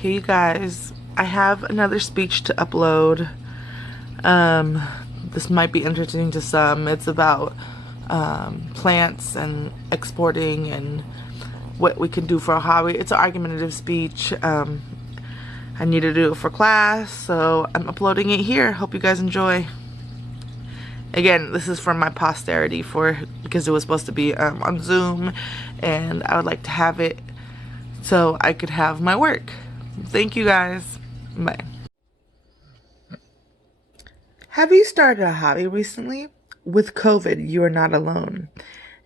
Hey you guys, I have another speech to upload. This might be interesting to some. It's about plants and exporting and what we can do for a hobby. It's an argumentative speech. I need to do it for class, so I'm uploading it here. Hope you guys enjoy. Again, this is for my posterity because it was supposed to be on Zoom, and I would like to have it so I could have my work. Thank you guys. Bye. Have you started a hobby recently? With COVID, you are not alone.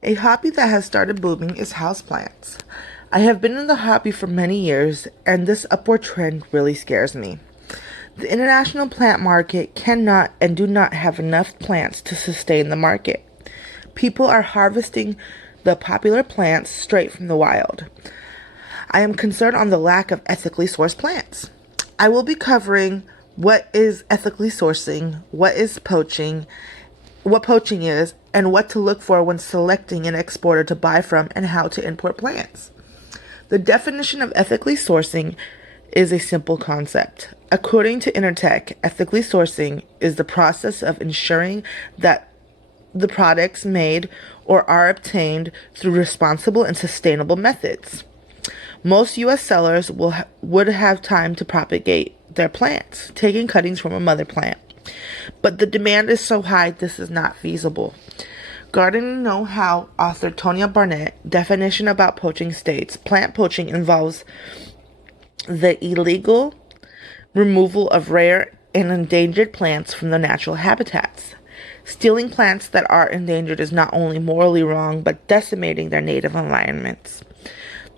A hobby that has started booming is houseplants. I have been in the hobby for many years, and this upward trend really scares me. The international plant market cannot and do not have enough plants to sustain the market. People are harvesting the popular plants straight from the wild. I am concerned on the lack of ethically sourced plants. I will be covering what is ethically sourcing, what poaching is, and what to look for when selecting an exporter to buy from and how to import plants. The definition of ethically sourcing is a simple concept. According to Intertech, ethically sourcing is the process of ensuring that the products made or are obtained through responsible and sustainable methods. Most U.S. sellers would have time to propagate their plants, taking cuttings from a mother plant. But the demand is so high this is not feasible. Gardening Know-How author Tonya Barnett definition about poaching states, plant poaching involves the illegal removal of rare and endangered plants from their natural habitats. Stealing plants that are endangered is not only morally wrong, but decimating their native environments.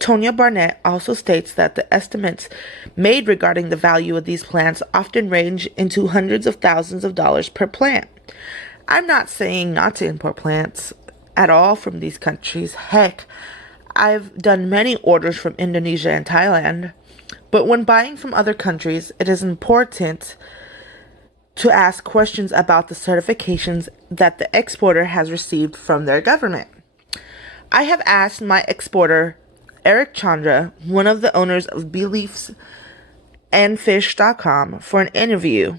Tonya Barnett also states that the estimates made regarding the value of these plants often range into hundreds of thousands of dollars per plant. I'm not saying not to import plants at all from these countries. Heck, I've done many orders from Indonesia and Thailand. But when buying from other countries, it is important to ask questions about the certifications that the exporter has received from their government. I have asked my exporter, Eric Chandra, one of the owners of BeLeafsAndFish.com, for an interview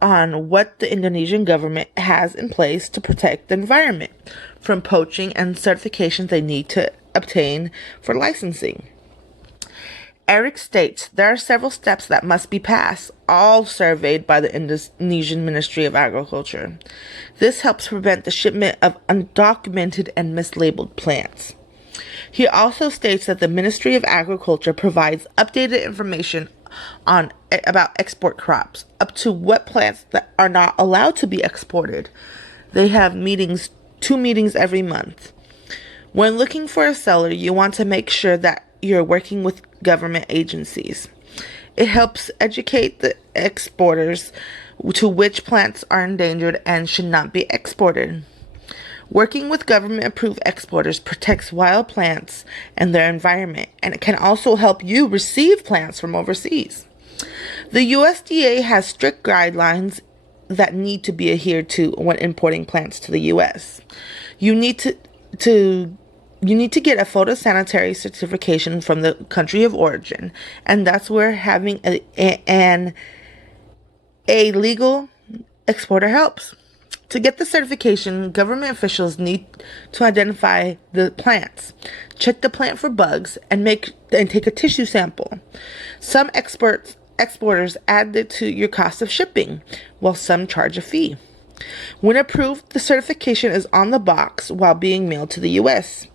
on what the Indonesian government has in place to protect the environment from poaching and certifications they need to obtain for licensing. Eric states there are several steps that must be passed, all surveyed by the Indonesian Ministry of Agriculture. This helps prevent the shipment of undocumented and mislabeled plants. He also states that the Ministry of Agriculture provides updated information about export crops, up to what plants that are not allowed to be exported. They have two meetings every month. When looking for a seller, you want to make sure that you're working with government agencies. It helps educate the exporters to which plants are endangered and should not be exported. Working with government-approved exporters protects wild plants and their environment, and it can also help you receive plants from overseas. The USDA has strict guidelines that need to be adhered to when importing plants to the U.S. You need to get a phytosanitary certification from the country of origin, and that's where having a legal exporter helps. To get the certification, government officials need to identify the plants, check the plant for bugs, and take a tissue sample. Some exporters add it to your cost of shipping, while some charge a fee. When approved, the certification is on the box while being mailed to the U.S.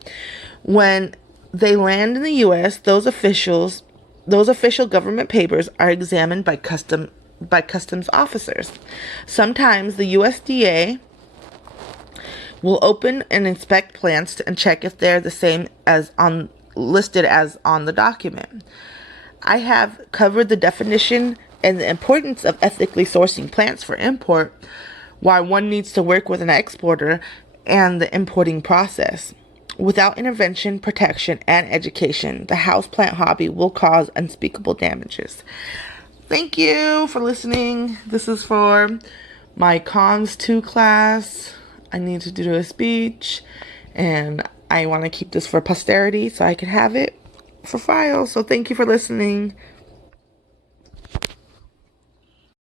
When they land in the U.S., those official government papers are examined by customs officers. Sometimes the USDA will open and inspect plants and check if they're the same as listed as on the document. I have covered the definition and the importance of ethically sourcing plants for import, why one needs to work with an exporter, and the importing process. Without intervention, protection, and education, the houseplant hobby will cause unspeakable damages. Thank you for listening. This is for my Cons 2 class. I need to do a speech, and I want to keep this for posterity so I can have it for files. So thank you for listening.